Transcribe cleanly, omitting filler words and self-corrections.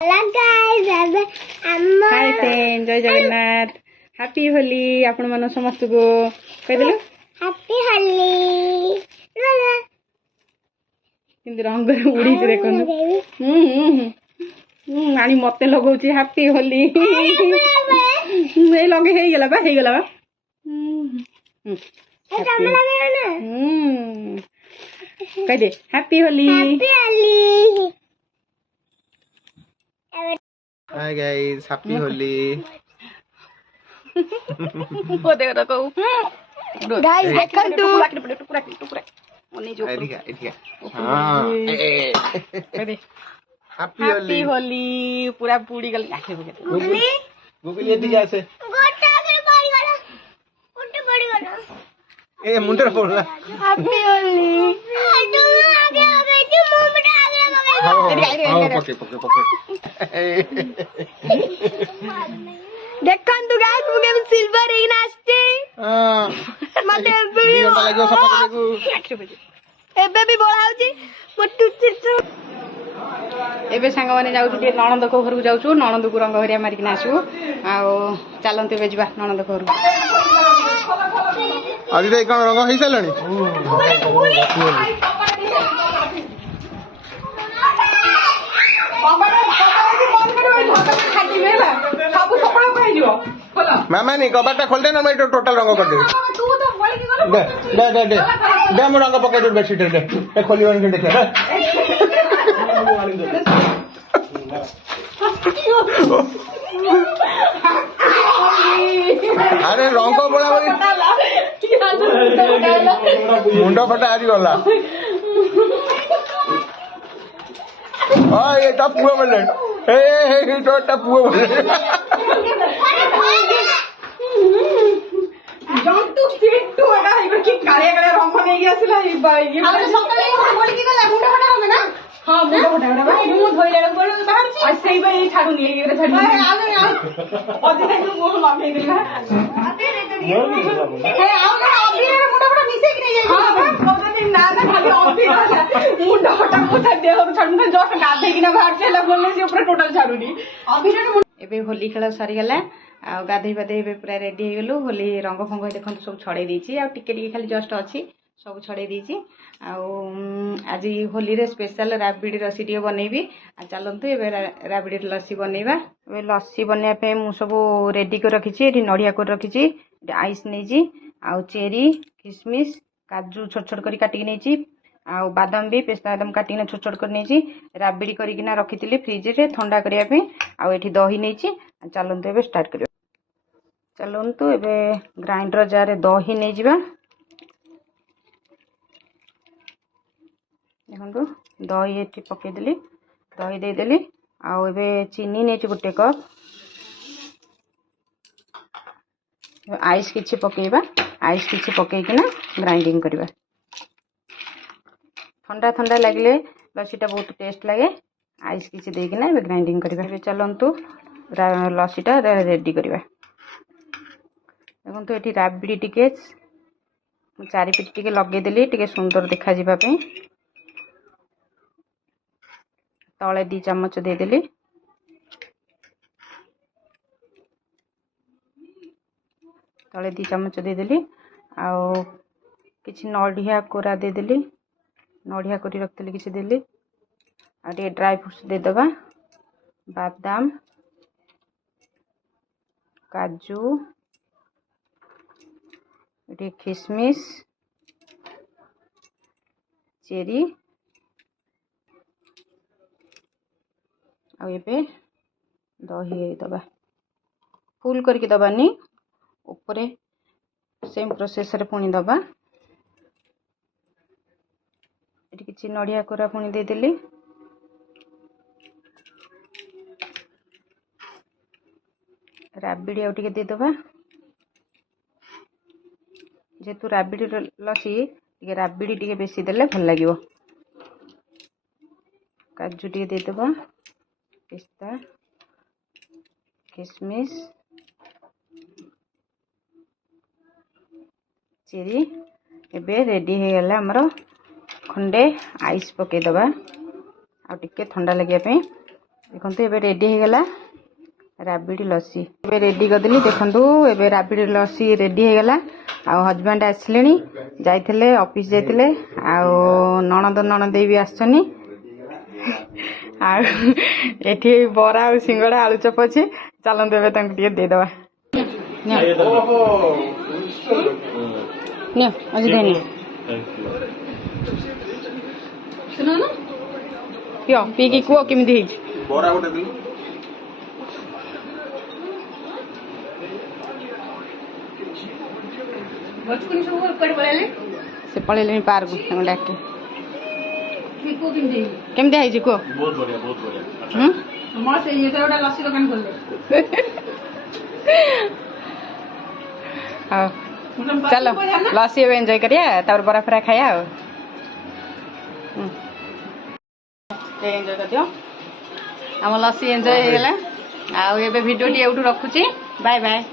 Hi friend, जय Jagannath. Happy Holi आपण मन समस्त को कह दिलो। हैप्पी होली किंतु रंग उड़ी छ देखो। आनी मते लगौची हैप्पी होली। ए लगे हे गेला बा कह दे happy Holi. Hi guys, happy Holi. वो देख रखो गाइस, देखन तू हैप्पी होली पूरा पूरी गल आखे बगे गूगल ये दिया से गोटा के पड़ी गला गोटा पड़ी गला ए मुंडर पड़ला हैप्पी होली। तू आगे आ गई तू मुंह में आगे आ गई। हां पके देखन तू गाइस मुके सिल्वर ही नाचते। हां मते वीडियो लागो सफा करेगु आखे बगे एबे भी बोला होची मोटू चिचू। एबे सांग माने जाउ टे नणंद को घर को जाउछु। नणंद को रंग हरिया मारिक नासु आ चलंते बे जिबा नणंद को घर। आज दे कोन रंग होई सलणी मामा नहीं कबाटा खोल दे ना, मैं टोटल रंग कर दे। दे दे दे दे मो रंग पके दे बेडशीट दे ए खोली वन के देखे अरे रंग बोला बोली मुंडा फटा आज गला। ये ता पुआ बोले ए तो ता पुआ बोले जंतु चिट्टू एगा इबे की काळे काळे रंग नै आसिला ये अरे सकाळे बोली की गला मुंडा फटा होबे ना। हां मुंडा फटा बडा भाई मु धोइले बोल बाहर छी आ सेई बे छाडू नि एगरे छाडू अरे अदि तक मोह मागे दिला अबे रे तो हे आओ ना अबे रे मुंडा फटा मिसे कि नै जाई। हां कोदा दिन ना ना खाली अबे वाला मुंडा फटा मोथा देह छाडू ना जस्ट गाधे कि ना बाहर चला बोलले से ऊपर टोटल छाडू नि अबे रे एबे होली खेल सरी गला आ गाधे बाधे पूरा रेडी हो गलु। होली रंग फंग देखो सब छड़े देछि आ टिके टिके खाली जस्ट अच्छी सब छड़े देछि। आज होली रे स्पेशल राबिडी लस्सी टिके बनैबी। आ चलंतु एबे राबिडी लस्सी बनैबा। एबे लस्सी बनैया पे मु सब रेडी कर रखिछि। एठी नडिया कर रखिछि, एठी आइस नेछि आ चेरी किशमिश काजू छोट छोट करी काटी नेछि आ बादाम भी पेस्ता बादाम काटी ना छोट छोट कर नेछि। राबिडी करी किना रखितिली फ्रिज रे ठंडा करिया पे। आ एठी दही नेछि। चलंतु एबे स्टार्ट करियो। चलंतु एबे ग्राइंडर जार दही नहीं जिबा। देखंतु दही एठी पके देली, दही दे देली आ एबे चीनी नेछि गुटे कप। आइस किछि पकेइबा, आइस किछि पकेइ किना ग्राइंडिंग करबा। ठंडा ठंडा लागले लस्सीटा बहुत टेस्ट लागे। आइस किछि दे किना एबे ग्राइंडिंग करबा। एबे चलंतु लस्सीटा रेडी करबा। देखो तो ये राबिडी टिके चारिपिट टिके लगे देली टिके सुंदर देखा जिबा पे। तले 2 चम्मच दे देली, तले 2 चम्मच दे देली आ किछि नडिया कोरा दे देली, नडिया कोरी रखतली किछि देली आ टिके ड्राई फ्रूट्स दे दबा, बादाम काजू ये किशमिश चेरी आ ये दही दबा। फुल करके दबानी ऊपर सेम प्रोसेस रे पुणी दबा। ये किछि नडिया कोरा पुणी दे देली, राबिडी आ टिके दे दबा। जेतु राबिडी लस्सी टिके राबिडी टिके बेसी देले भल लागिवो। काजू टिके दे दबा, पिस्ता किशमिश चेरी। एबे रेडी हो गला हमरो खंडे आइस पके दबा आ टिके ठंडा लगिया पे देखो ये रेडी हो गला राबिड़ी लस्सी ए रेडी करदेली देखु ए राबिड़ी लस्सी रेडी हो गला आ हजबैंड आसले जाइए ऑफिस जाइए नणद नणदे भी आसनी एठी बरा और सिंगड़ा आलू चप अच्छे चलते ए टे देदबा पियो पी कि कह केमी बरा गोटे दी से पलैले पार्क डाके केमती है कह बहुत बढ़िया लस्सी दुकान खोल चलो लस्सी एंजॉय करिया बरा फरा खाया एंजॉय कर दियो आम लस्सी एंजॉय हो गला आ वीडियो टी रखुची बाय बाय।